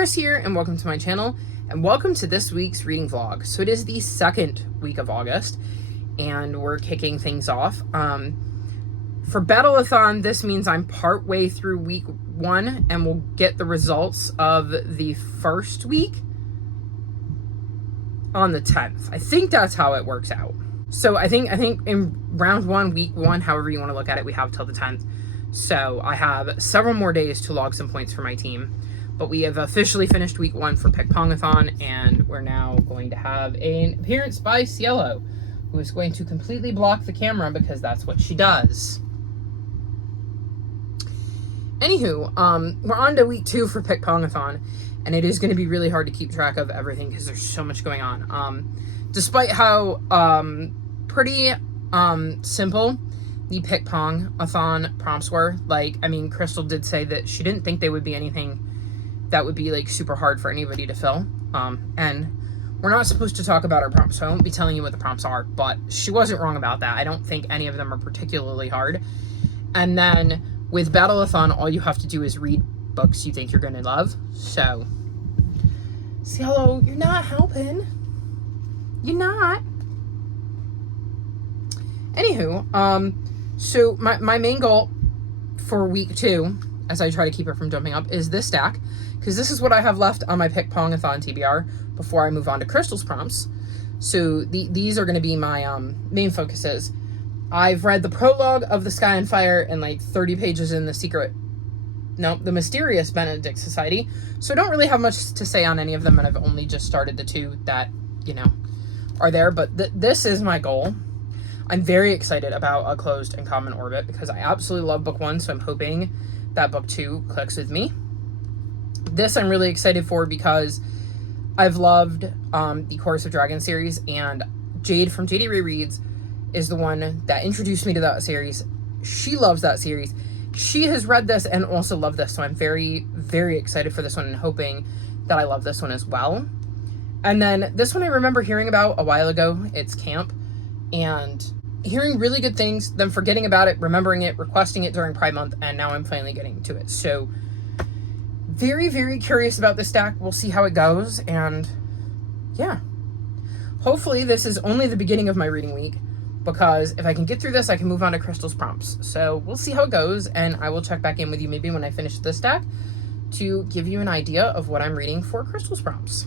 Chris here, and welcome to my channel, and welcome to this week's reading vlog. So it is the second week of August, and we're kicking things off. For Battleathon, this means I'm part way through week 1, and we'll get the results of the first week on the 10th. I think that's how it works out. So I think in round 1, week 1, however you want to look at it, we have till the 10th. So I have several more days to log some points for my team. But we have officially finished week 1 for PickPongathon, and we're now going to have an appearance by Cielo, who is going to completely block the camera because that's what she does. Anywho, we're on to week 2 for PickPongathon, and it is going to be really hard to keep track of everything because there's so much going on. Despite how pretty simple the PickPongathon prompts were, Crystal did say that she didn't think they would be anything that would be super hard for anybody to fill. And we're not supposed to talk about our prompts, so I won't be telling you what the prompts are, but she wasn't wrong about that. I don't think any of them are particularly hard. And then with Battleathon, all you have to do is read books you think you're gonna love. So, Cielo, you're not helping. You're not. Anywho, so my main goal for week 2, as I try to keep it from jumping up, is this stack, because this is what I have left on my PickPongathon TBR before I move on to Crystal's prompts. So these are going to be my main focuses. I've read the prologue of The Sky and Fire and 30 pages in the Mysterious Benedict Society, so I don't really have much to say on any of them, and I've only just started the 2 that, are there, but this is my goal. I'm very excited about A Closed and Common Orbit because I absolutely love book 1, so I'm hoping that book 2 clicks with me. This I'm really excited for because I've loved the Chorus of Dragons series, and Jade from JD Rereads is the one that introduced me to that series. She loves that series. She has read this and also loved this, so I'm very, very excited for this one and hoping that I love this one as well. And then this one I remember hearing about a while ago. It's Camp, and hearing really good things, then forgetting about it, remembering it, requesting it during Pride Month, and now I'm finally getting to it. So very, very curious about this stack. We'll see how it goes, and yeah. Hopefully this is only the beginning of my reading week, because if I can get through this, I can move on to Crystal's prompts. So we'll see how it goes, and I will check back in with you maybe when I finish this stack to give you an idea of what I'm reading for Crystal's prompts.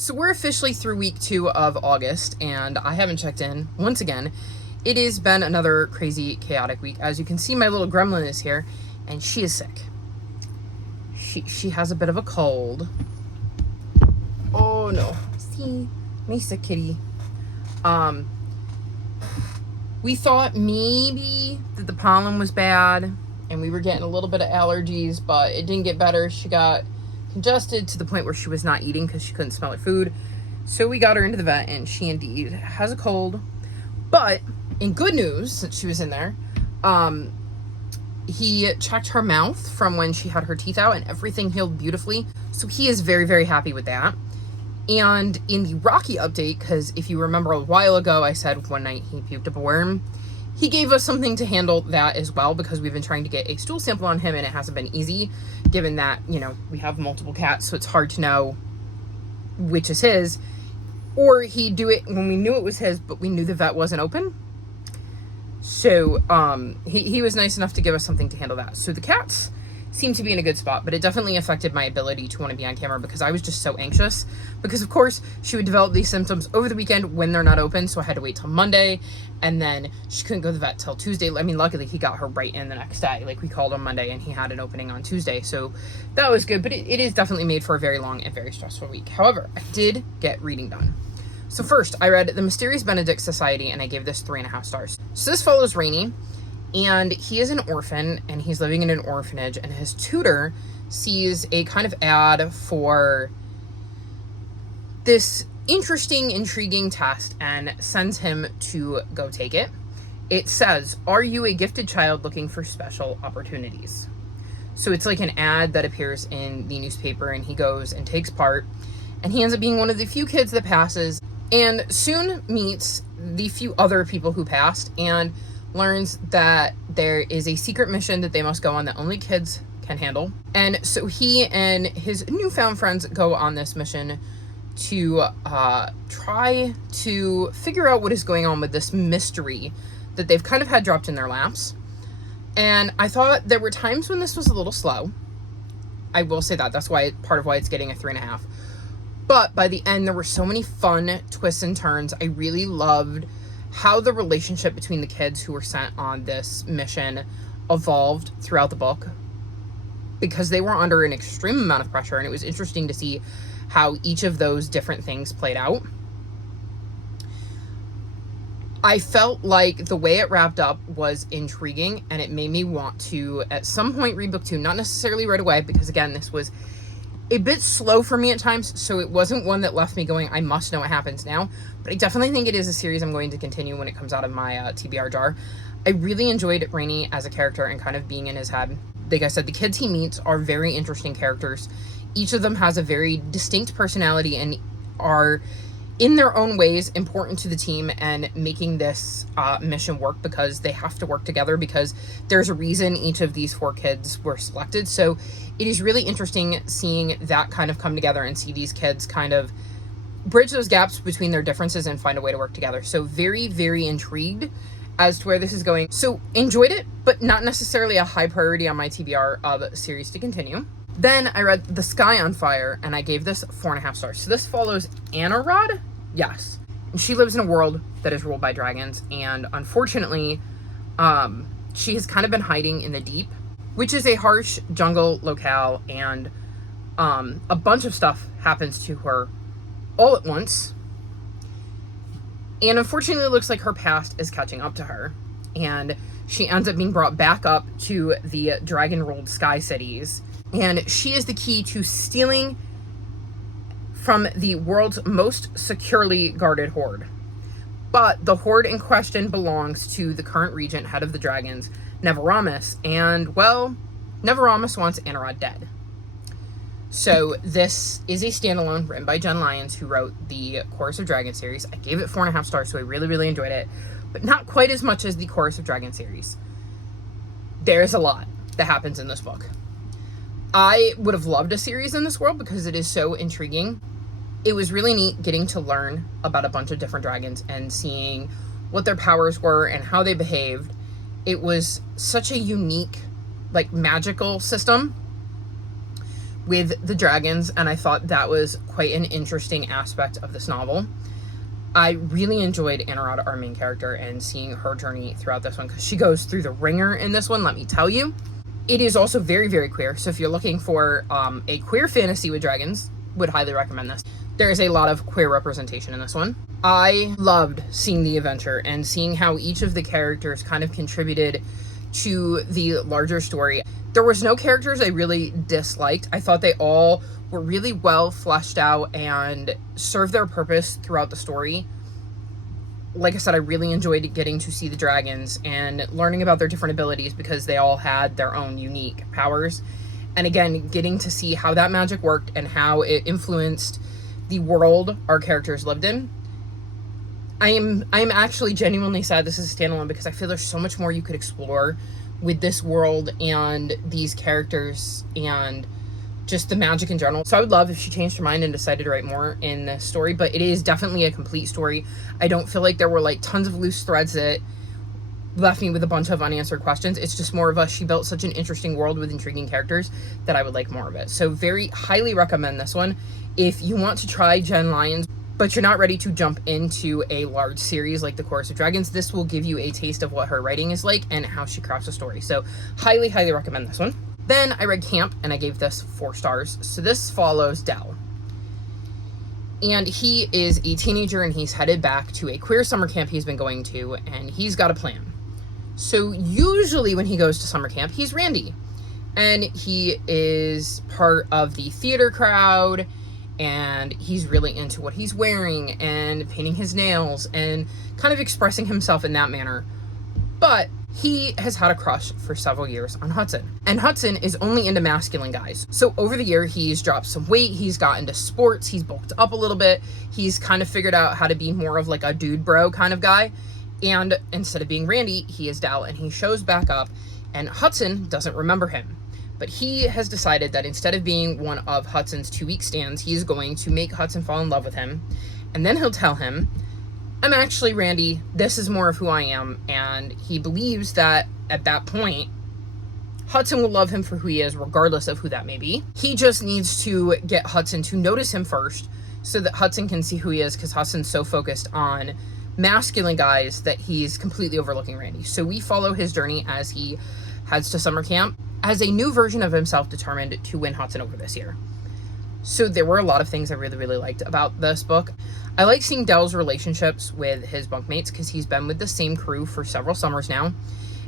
So we're officially through week 2 of August, and I haven't checked in. Once again, it has been another crazy, chaotic week. As you can see, my little gremlin is here, and she is sick. She has a bit of a cold. Oh no. See? My sick kitty. We thought maybe that the pollen was bad, and we were getting a little bit of allergies, but it didn't get better. She got congested to the point where she was not eating because she couldn't smell her food. So we got her into the vet, and she indeed has a cold. But in good news, since she was in there, he checked her mouth from when she had her teeth out, and everything healed beautifully. So he is very, very happy with that. And in the Rocky update, because if you remember a while ago, I said one night he puked up a worm, he gave us something to handle that as well, because we've been trying to get a stool sample on him and it hasn't been easy, given that, you know, we have multiple cats, so it's hard to know which is his. Or he'd do it when we knew it was his, but we knew the vet wasn't open. So he was nice enough to give us something to handle that. So the cats seemed to be in a good spot, but it definitely affected my ability to want to be on camera, because I was just so anxious, because of course she would develop these symptoms over the weekend when they're not open, so I had to wait till Monday, and then she couldn't go to the vet till Tuesday. I mean, luckily he got her right in the next day. Like, we called on Monday and he had an opening on Tuesday, so that was good, but it is definitely made for a very long and very stressful week. However, I did get reading done. So first, I read The Mysterious Benedict Society, and I gave this 3.5 stars. So this follows Rainey, and he is an orphan, and he's living in an orphanage, and his tutor sees a kind of ad for this interesting, intriguing test and sends him to go take it. It says, "Are you a gifted child looking for special opportunities?" So it's like an ad that appears in the newspaper, and he goes and takes part, and he ends up being one of the few kids that passes, and soon meets the few other people who passed, and learns that there is a secret mission that they must go on that only kids can handle. And so he and his newfound friends go on this mission to try to figure out what is going on with this mystery that they've kind of had dropped in their laps. And I thought there were times when this was a little slow. I will say that. That's why part of why it's getting a 3.5. But by the end, there were so many fun twists and turns. I really loved how the relationship between the kids who were sent on this mission evolved throughout the book, because they were under an extreme amount of pressure, and it was interesting to see how each of those different things played out. I felt like the way it wrapped up was intriguing, and it made me want to, at some point, read book 2. Not necessarily right away, because again, this was a bit slow for me at times, so it wasn't one that left me going, I must know what happens now. But I definitely think it is a series I'm going to continue when it comes out of my TBR jar. I really enjoyed Rainey as a character and kind of being in his head. Like I said, the kids he meets are very interesting characters. Each of them has a very distinct personality and are, in their own ways, important to the team and making this mission work, because they have to work together, because there's a reason each of these 4 kids were selected. So it is really interesting seeing that kind of come together and see these kids kind of bridge those gaps between their differences and find a way to work together. So very, very intrigued as to where this is going. So enjoyed it, but not necessarily a high priority on my TBR of series to continue. Then I read The Sky on Fire, and I gave this 4.5 stars. So this follows Anna Rod. Yes. And she lives in a world that is ruled by dragons, and unfortunately, she has kind of been hiding in the deep, which is a harsh jungle locale, and a bunch of stuff happens to her all at once. And unfortunately, it looks like her past is catching up to her, and she ends up being brought back up to the dragon-ruled Sky Cities, and she is the key to stealing from the world's most securely guarded horde. But the horde in question belongs to the current regent, head of the dragons, Neveramis, and, well, Neveramis wants Anarod dead. So this is a standalone written by Jen Lyons, who wrote the Chorus of Dragon series. I gave it 4.5 stars, so I really, really enjoyed it, but not quite as much as the Chorus of Dragon series. There's a lot that happens in this book. I would have loved a series in this world because it is so intriguing. It was really neat getting to learn about a bunch of different dragons and seeing what their powers were and how they behaved. It was such a unique, like, magical system with the dragons, and I thought that was quite an interesting aspect of this novel. I really enjoyed Anarod, our main character, and seeing her journey throughout this one, because she goes through the ringer in this one, let me tell you. It is also very, very queer, so if you're looking for a queer fantasy with dragons, would highly recommend this. There is a lot of queer representation in this one. I loved seeing the adventure and seeing how each of the characters kind of contributed to the larger story. There was no characters I really disliked. I thought they all were really well fleshed out and served their purpose throughout the story. like I said, I really enjoyed getting to see the dragons and learning about their different abilities because they all had their own unique powers. And again, getting to see how that magic worked and how it influenced the world our characters lived in. I am actually genuinely sad this is a standalone because I feel there's so much more you could explore with this world and these characters and just the magic in general. So I would love if she changed her mind and decided to write more in this story, but it is definitely a complete story. I don't feel like there were like tons of loose threads that left me with a bunch of unanswered questions. It's just more of she built such an interesting world with intriguing characters that I would like more of it. So very highly recommend this one. If you want to try Jen Lyons, but you're not ready to jump into a large series like The Chorus of Dragons, this will give you a taste of what her writing is like and how she crafts a story. So highly, highly recommend this one. Then I read Camp, and I gave this 4 stars. So this follows Del. And he is a teenager, and he's headed back to a queer summer camp he's been going to, and he's got a plan. So usually when he goes to summer camp, he's Randy. And he is part of the theater crowd, and he's really into what he's wearing and painting his nails and kind of expressing himself in that manner. But he has had a crush for several years on Hudson. And Hudson is only into masculine guys. So over the year, he's dropped some weight, he's got into sports, he's bulked up a little bit, he's kind of figured out how to be more of like a dude bro kind of guy. And instead of being Randy, he is Del, and he shows back up, and Hudson doesn't remember him. But he has decided that instead of being one of Hudson's 2-week stands, he's going to make Hudson fall in love with him. And then he'll tell him, I'm actually Randy, this is more of who I am. And he believes that at that point, Hudson will love him for who he is, regardless of who that may be. He just needs to get Hudson to notice him first so that Hudson can see who he is, because Hudson's so focused on masculine guys that he's completely overlooking Randy. So we follow his journey as he heads to summer camp as a new version of himself, determined to win Hudson over this year. So there were a lot of things I really, really liked about this book. I like seeing Del's relationships with his bunkmates because he's been with the same crew for several summers now.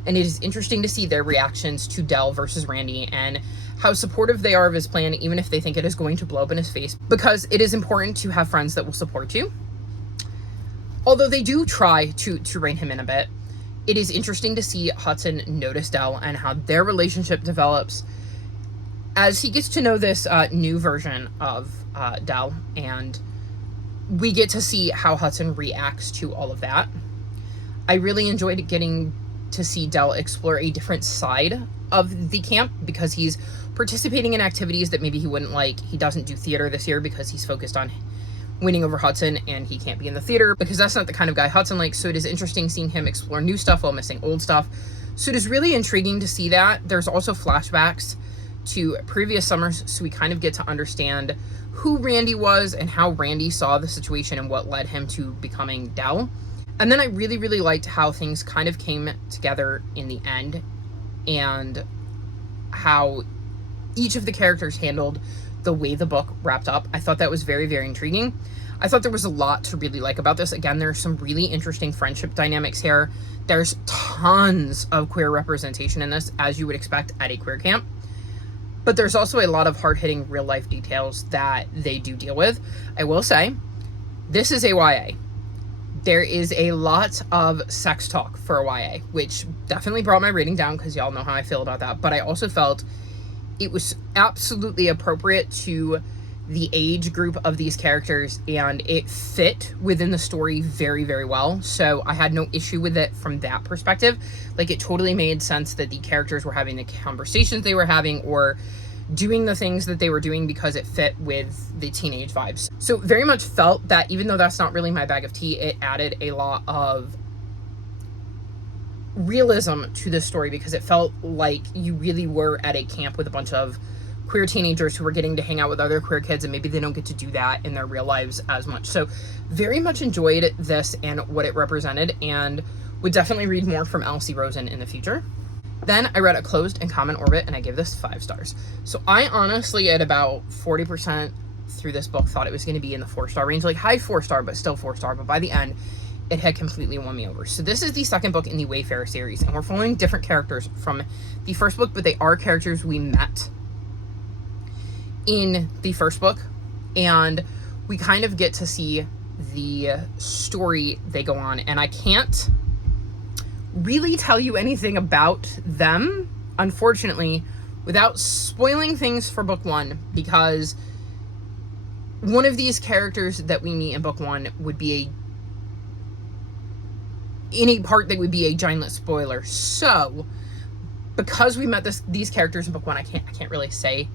And it is interesting to see their reactions to Del versus Randy and how supportive they are of his plan, even if they think it is going to blow up in his face, because it is important to have friends that will support you. Although they do try to rein him in a bit, it is interesting to see Hudson notice Del and how their relationship develops as he gets to know this new version of Del, and we get to see how Hudson reacts to all of that. I really enjoyed getting to see Del explore a different side of the camp because he's participating in activities that maybe he wouldn't like. He doesn't do theater this year because he's focused on winning over Hudson, and he can't be in the theater because that's not the kind of guy Hudson likes. So it is interesting seeing him explore new stuff while missing old stuff. So it is really intriguing to see that. There's also flashbacks to previous summers, so we kind of get to understand who Randy was and how Randy saw the situation and what led him to becoming Del. And then I really, really liked how things kind of came together in the end and how each of the characters handled the way the book wrapped up. I thought that was very, very intriguing. I thought there was a lot to really like about this. Again, there's some really interesting friendship dynamics here. There's tons of queer representation in this, as you would expect at a queer camp. But there's also a lot of hard-hitting real-life details that they do deal with. I will say, this is a YA. There is a lot of sex talk for a YA, which definitely brought my rating down because y'all know how I feel about that. But I also felt it was absolutely appropriate to the age group of these characters, and it fit within the story very, very well. So I had no issue with it from that perspective. Like, it totally made sense that the characters were having the conversations they were having or doing the things that they were doing because it fit with the teenage vibes. So very much felt that even though that's not really my bag of tea, it added a lot of realism to this story because it felt like you really were at a camp with a bunch of queer teenagers who were getting to hang out with other queer kids, and maybe they don't get to do that in their real lives as much. So very much enjoyed this and what it represented, and would definitely read more from Elsie Rosen in the future. Then I read A Closed and Common Orbit, and I gave this 5 stars. So I honestly, at about 40% through this book, thought it was going to be in the 4-star range, like high 4-star, but still 4-star. But by the end, it had completely won me over. So this is the second book in the Wayfarer series, and we're following different characters from the first book, but they are characters we met in the first book, and we kind of get to see the story they go on. And I can't really tell you anything about them, unfortunately, without spoiling things for book 1, because one of these characters that we meet in book 1 would be any part that would be a giant spoiler. So because we met these characters in book 1, I can't really say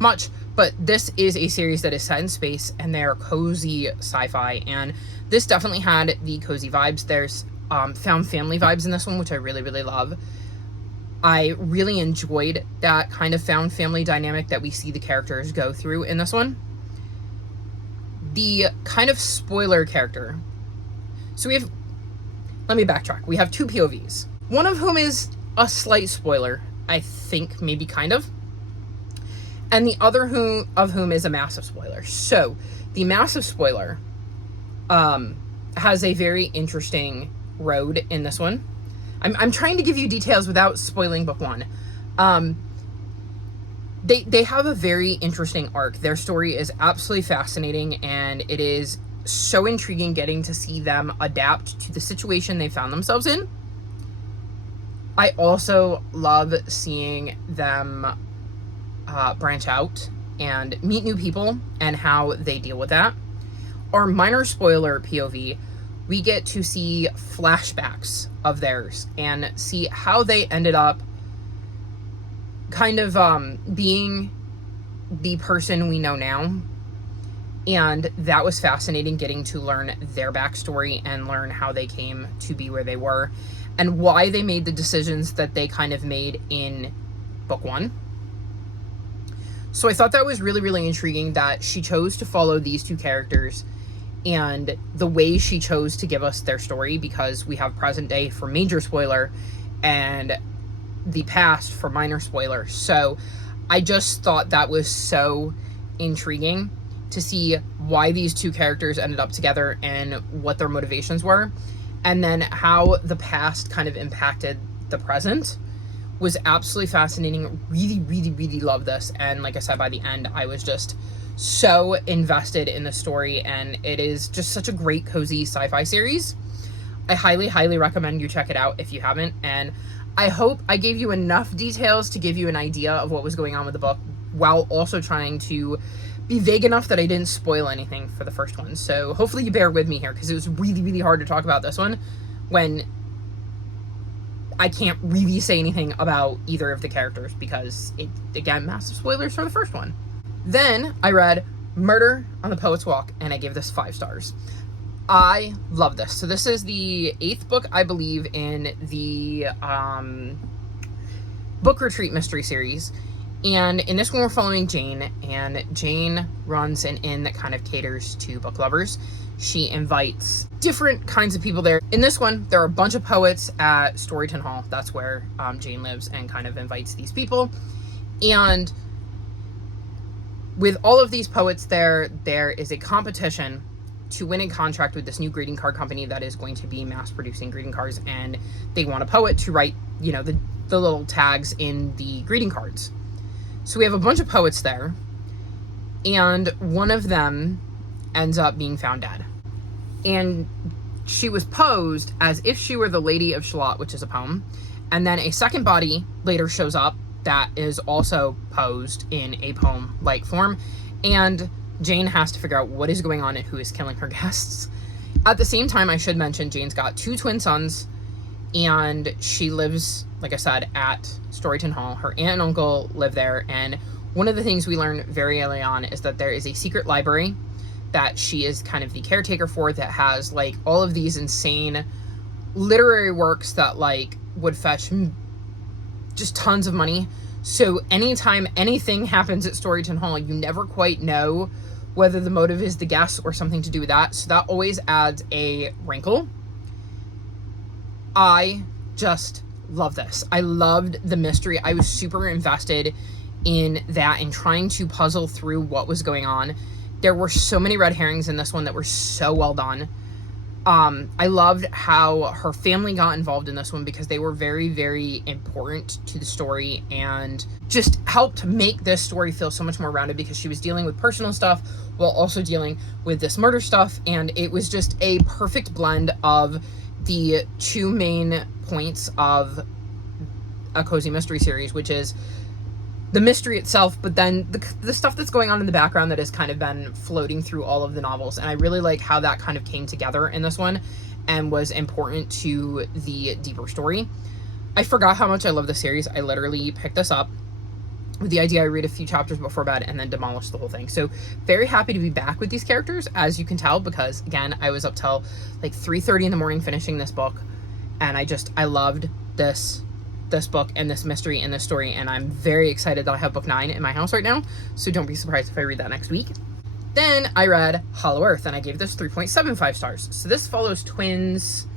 much, but this is a series that is set in space and they're cozy sci-fi, and this definitely had the cozy vibes. There's found family vibes in this one, which I really, really love. I really enjoyed that kind of found family dynamic that we see the characters go through in this one. The kind of spoiler character. So let me backtrack. We have 2 POVs. One of whom is a slight spoiler, I think, maybe kind of. And the other of whom is a massive spoiler. So the massive spoiler has a very interesting road in this one. I'm trying to give you details without spoiling book 1. They have a very interesting arc. Their story is absolutely fascinating, and it is so intriguing getting to see them adapt to the situation they found themselves in. I also love seeing them branch out and meet new people and how they deal with that. Our minor spoiler POV, we get to see flashbacks of theirs and see how they ended up kind of being the person we know now. And that was fascinating, getting to learn their backstory and learn how they came to be where they were and why they made the decisions that they kind of made in book 1. So I thought that was really, really intriguing that she chose to follow these 2 characters and the way she chose to give us their story, because we have present day for major spoiler and the past for minor spoiler. So I just thought that was so intriguing to see why these 2 characters ended up together and what their motivations were, and then how the past kind of impacted the present was absolutely fascinating. Really, really, really love this. And like I said, by the end, I was just so invested in the story, and it is just such a great cozy sci-fi series. I highly, highly recommend you check it out if you haven't, and I hope I gave you enough details to give you an idea of what was going on with the book, while also trying to be vague enough that I didn't spoil anything for the first one. So hopefully you bear with me here, because it was really, really hard to talk about this one when I can't really say anything about either of the characters, because it, again, massive spoilers for the first one. Then I read Murder on the Poet's Walk, and I gave this 5 stars. I love this. So this is the 8th book, I believe, in the book retreat mystery series. And in this one, we're following Jane, and Jane runs an inn that kind of caters to book lovers. She invites different kinds of people there. In this one, there are a bunch of poets at Storyton Hall. That's where Jane lives, and kind of invites these people. And with all of these poets there is a competition to win a contract with this new greeting card company that is going to be mass producing greeting cards, and they want a poet to write, you know, the little tags in the greeting cards. So we have a bunch of poets there, and one of them ends up being found dead. And she was posed as if she were the Lady of Shalott, which is a poem. And then a second body later shows up that is also posed in a poem-like form. And Jane has to figure out what is going on and who is killing her guests. At the same time, I should mention, Jane's got 2 twin sons, and she lives, like I said, at Storyton Hall. Her aunt and uncle live there, and one of the things we learn very early on is that there is a secret library that she is kind of the caretaker for, that has like all of these insane literary works that like would fetch just tons of money. So anytime anything happens at Storyton Hall, you never quite know whether the motive is the guests or something to do with that. So that always adds a wrinkle. I just love this. I loved the mystery. I was super invested in that and trying to puzzle through what was going on. There were so many red herrings in this one that were so well done. I loved how her family got involved in this one because they were very, very important to the story and just helped make this story feel so much more rounded because she was dealing with personal stuff while also dealing with this murder stuff. And it was just a perfect blend of the two main points of a cozy mystery series, which is the mystery itself, but then the stuff that's going on in the background that has kind of been floating through all of the novels. And I really like how that kind of came together in this one and was important to the deeper story. I forgot how much I love the series. I literally picked this up with the idea I read a few chapters before bed and then demolish the whole thing. So very happy to be back with these characters, as you can tell, because again, I was up till like 3:30 in the morning finishing this book, and I loved this book and this mystery and this story, and I'm very excited that I have book 9 in my house right now, so don't be surprised if I read that next week. Then I read Hollow Earth, and I gave this 3.75 stars. So this follows twins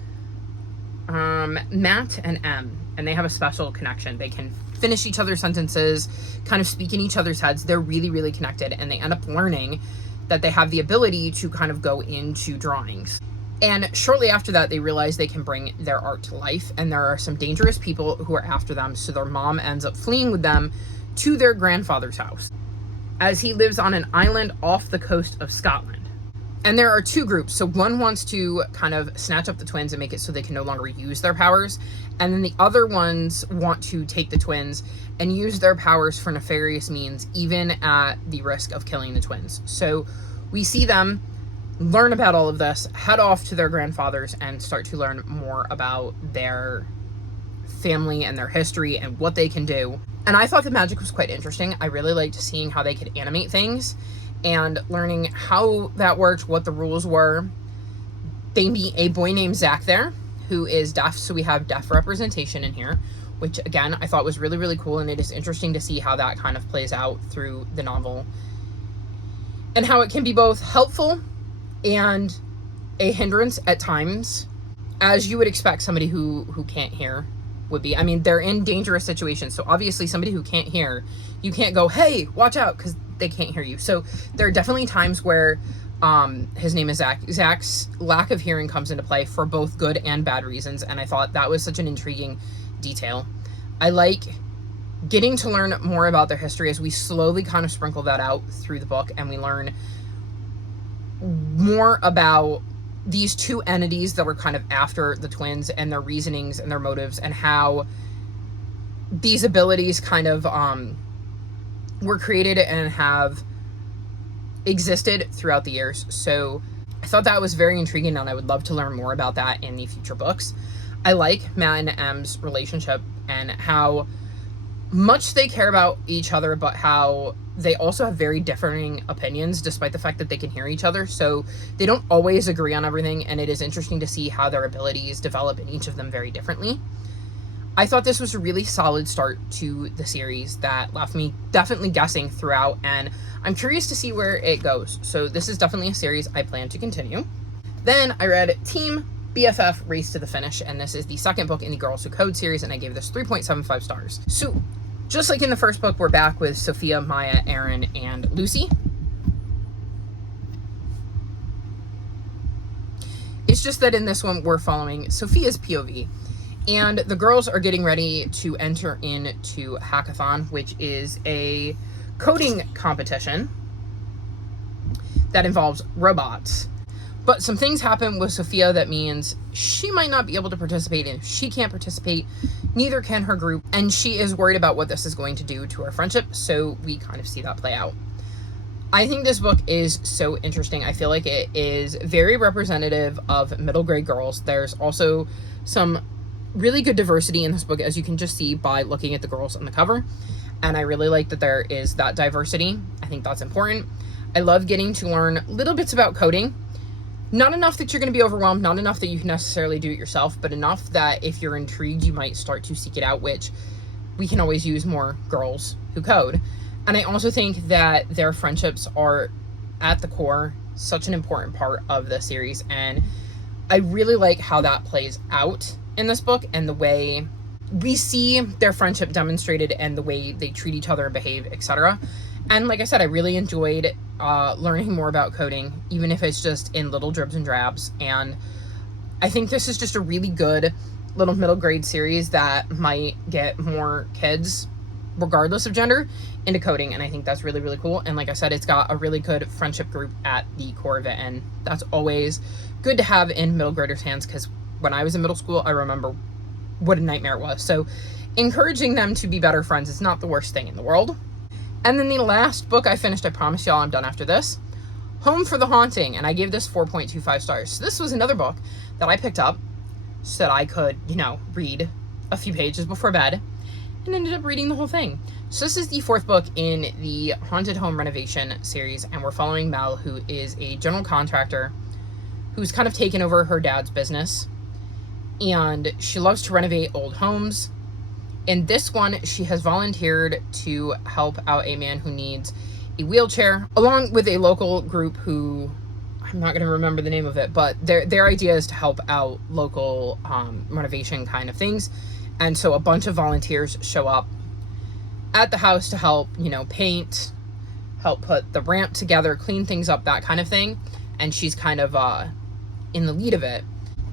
Matt and M, and they have a special connection. They can finish each other's sentences, kind of speak in each other's heads. They're really, really connected, and they end up learning that they have the ability to kind of go into drawings. And shortly after that, they realize they can bring their art to life, and there are some dangerous people who are after them, so their mom ends up fleeing with them to their grandfather's house, as he lives on an island off the coast of Scotland. And there are two groups. So one wants to kind of snatch up the twins and make it so they can no longer use their powers, and then the other ones want to take the twins and use their powers for nefarious means, even at the risk of killing the twins. So we see them learn about all of this, head off to their grandfathers, and start to learn more about their family and their history and what they can do. And I thought the magic was quite interesting. I really liked seeing how they could animate things and learning how that worked, what the rules were. They meet a boy named Zach there who is deaf, so we have deaf representation in here, which again I thought was really, really cool, and it is interesting to see how that kind of plays out through the novel and how it can be both helpful and a hindrance at times, as you would expect somebody who can't hear would be. I mean, they're in dangerous situations, so obviously somebody who can't hear, you can't go, hey, watch out, because they can't hear you. So there are definitely times where his name is Zach. Zach's lack of hearing comes into play for both good and bad reasons, and I thought that was such an intriguing detail. I like getting to learn more about their history as we slowly kind of sprinkle that out through the book, and we learn more about these two entities that were kind of after the twins and their reasonings and their motives, and how these abilities kind of were created and have existed throughout the years. So I thought that was very intriguing, and I would love to learn more about that in the future books. I like Matt and M's relationship and how much they care about each other, but how they also have very differing opinions despite the fact that they can hear each other. So they don't always agree on everything, and it is interesting to see how their abilities develop in each of them very differently. I thought this was a really solid start to the series that left me definitely guessing throughout, and I'm curious to see where it goes. So this is definitely a series I plan to continue. Then I read Team BFF Race to the Finish, and this is the second book in the Girls Who Code series, and I gave this 3.75 stars. So just like in the first book, we're back with Sophia, Maya, Aaron, and Lucy. It's just that in this one, we're following Sophia's POV. And the girls are getting ready to enter into Hackathon, which is a coding competition that involves robots. But some things happen with Sophia that means she might not be able to participate, and if she can't participate, neither can her group. And she is worried about what this is going to do to our friendship, so we kind of see that play out. I think this book is so interesting. I feel like it is very representative of middle grade girls. There's also some really good diversity in this book, as you can just see by looking at the girls on the cover. And I really like that there is that diversity. I think that's important. I love getting to learn little bits about coding. Not enough that you're going to be overwhelmed, not enough that you can necessarily do it yourself, but enough that if you're intrigued, you might start to seek it out, which we can always use more girls who code. And I also think that their friendships are, at the core, such an important part of the series. And I really like how that plays out in this book, and the way we see their friendship demonstrated and the way they treat each other and behave, etc. And like I said, I really enjoyed learning more about coding, even if it's just in little dribs and drabs. And I think this is just a really good little middle grade series that might get more kids, regardless of gender, into coding, and I think that's really, really cool. And like I said, it's got a really good friendship group at the core of it, and that's always good to have in middle graders' hands, because when I was in middle school, I remember what a nightmare it was. So encouraging them to be better friends is not the worst thing in the world. And then the last book I finished, I promise y'all I'm done after this, Home for the Haunting, and I gave this 4.25 stars. So this was another book that I picked up so that I could, read a few pages before bed, and ended up reading the whole thing. So this is the 4th book in the Haunted Home Renovation series, and we're following Mel, who is a general contractor who's kind of taken over her dad's business, and she loves to renovate old homes. In this one, she has volunteered to help out a man who needs a wheelchair, along with a local group who, I'm not going to remember the name of it, but their idea is to help out local renovation kind of things. And so a bunch of volunteers show up at the house to help, paint, help put the ramp together, clean things up, that kind of thing. And she's kind of in the lead of it.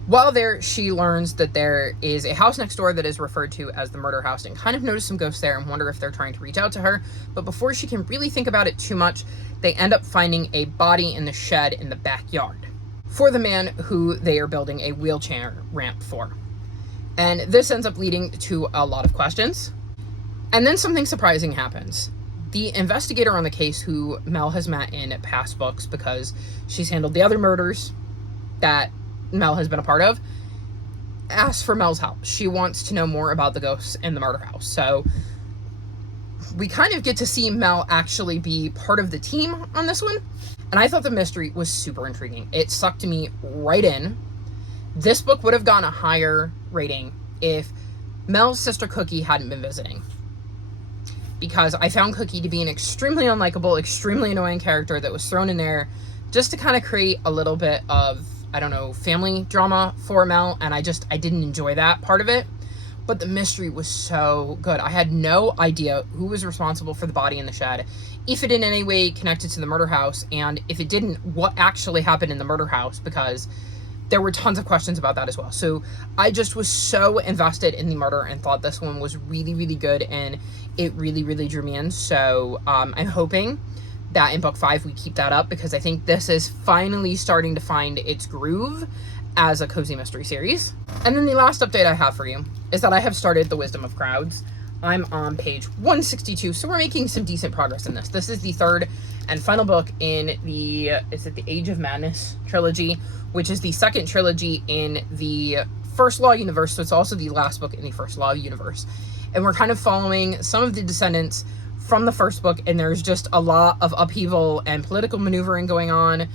While there, she learns that there is a house next door that is referred to as the murder house, and kind of notice some ghosts there and wonder if they're trying to reach out to her. But before she can really think about it too much, they end up finding a body in the shed in the backyard for the man who they are building a wheelchair ramp for. And this ends up leading to a lot of questions. And then something surprising happens. The investigator on the case, who Mel has met in past books because she's handled the other murders that Mel has been a part of, asks for Mel's help. She wants to know more about the ghosts in the murder house. So we kind of get to see Mel actually be part of the team on this one. And I thought the mystery was super intriguing. It sucked me right in. This book would have gotten a higher rating if Mel's sister Cookie hadn't been visiting, because I found Cookie to be an extremely unlikable, extremely annoying character that was thrown in there just to kind of create a little bit of, family drama for Mel, and I didn't enjoy that part of it. But the mystery was so good. I had no idea who was responsible for the body in the shed, if it in any way connected to the murder house, and if it didn't, what actually happened in the murder house, because there were tons of questions about that as well. So I just was so invested in the murder and thought this one was really, really good, and it really, really drew me in. So I'm hoping that in book 5 we keep that up, because I think this is finally starting to find its groove as a cozy mystery series. And then the last update I have for you is that I have started The Wisdom of Crowds. I'm on page 162, so we're making some decent progress in this. This is the 3rd and final book in the Age of Madness trilogy, which is the 2nd trilogy in the First Law universe, so it's also the last book in the First Law universe. And we're kind of following some of the descendants from the first book, and there's just a lot of upheaval and political maneuvering going on.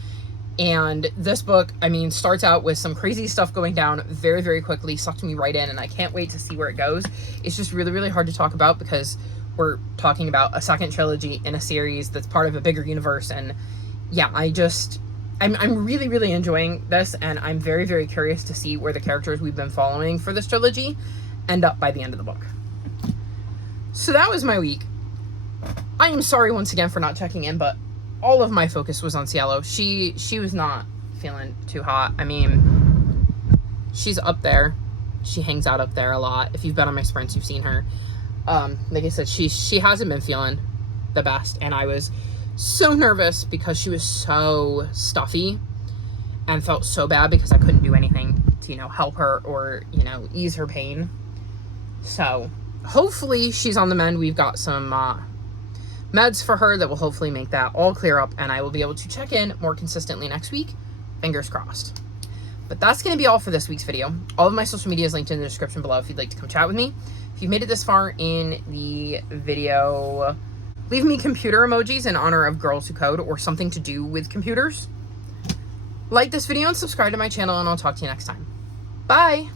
And this book, starts out with some crazy stuff going down very, very quickly, sucked me right in, and I can't wait to see where it goes. It's just really, really hard to talk about because we're talking about a 2nd trilogy in a series that's part of a bigger universe. And yeah, I'm really, really enjoying this, and I'm very, very curious to see where the characters we've been following for this trilogy end up by the end of the book. So that was my week. I am sorry once again for not checking in, but all of my focus was on Cielo. She was not feeling too hot. She's up there. She hangs out up there a lot. If you've been on my sprints, you've seen her. Like I said, she hasn't been feeling the best, and I was so nervous because she was so stuffy and felt so bad because I couldn't do anything to, help her or, ease her pain. So hopefully she's on the mend. We've got some meds for her that will hopefully make that all clear up, and I will be able to check in more consistently next week. Fingers crossed. But that's going to be all for this week's video. All of my social media is linked in the description below if you'd like to come chat with me. If you've made it this far in the video, leave me computer emojis in honor of Girls Who Code or something to do with computers. Like this video and subscribe to my channel, and I'll talk to you next time. Bye!